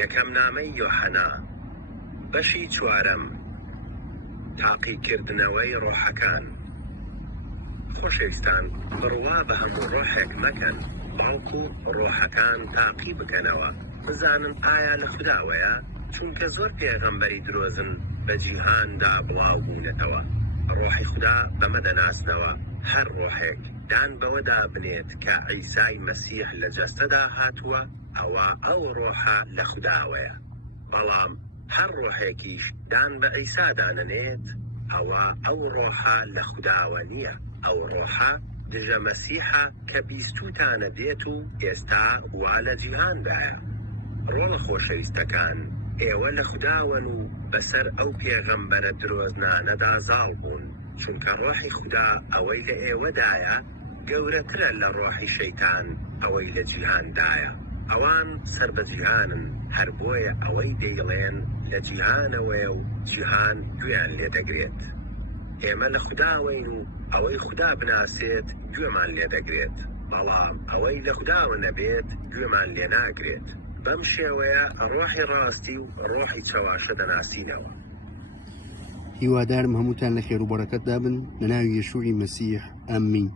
یەکەم نامەی یۆحەنا بەشی چوارەم تاقیکردنەوەی ڕۆحەکان. خۆشەویستان، بڕوا بە هەموو ڕۆحێک مەکەن، بەڵکو ڕۆحەکان تاقی بکەنەوە. بزانن ئایا لە خودداوەیە، چونکە زۆر پێغەمبەری درۆزن بە جیهاندا بڵاو بوونەتەوە. ڕۆحی خوددا بەمە دەناسنەوە هەر ڕۆحێک دان بەوەدا بنێت کە عیسای مەسیح لە جەستەدا هاتووە، ئەوە ئەو ڕۆحە لە خودداوەیە. بەڵام هەر ڕۆحێکیش دان بە عیسا دانەنێت، ئەوە ئەو ڕۆحە لە خودداوە نییە. ئەو ڕۆحە دژە مەسیحە کە بیستوتانە دێت و ئێستا وا لە جیهاندایە. ڕۆڵە خۆشەویستەکان، ئێوە لە خودداوەن و بەسەر ئەو پێغەمبەرە درۆزنانەدا زاڵ بوون، چونکە ڕۆحی خوددا ئەوەی لە ئێوەدایە گەورەترە لە ڕۆحی شەیتان ئەوەی لە جیهاندایە. ئەوان سەر بە جیهانن، هەر بۆیە ئەوەی دەیڵێن لە جیهانەوەیە و جیهان گوێیان لێ دەگرێت. ئێمە لە خودداوەین و ئەوەی خوددا بناسێت گوێمان لێ دەگرێت، بەڵام ئەوەی لە خودداوە نەبێت گوێمان لێ ناگرێت. بەم شێوەیە ڕۆحی ڕاستی و ڕۆحی چاواشە دەناسینەوە. هیوادارم هەمووتان لە خێر و بەڕەکەتدا بن لە ناوی یەشوعی مەسیح. ئامین.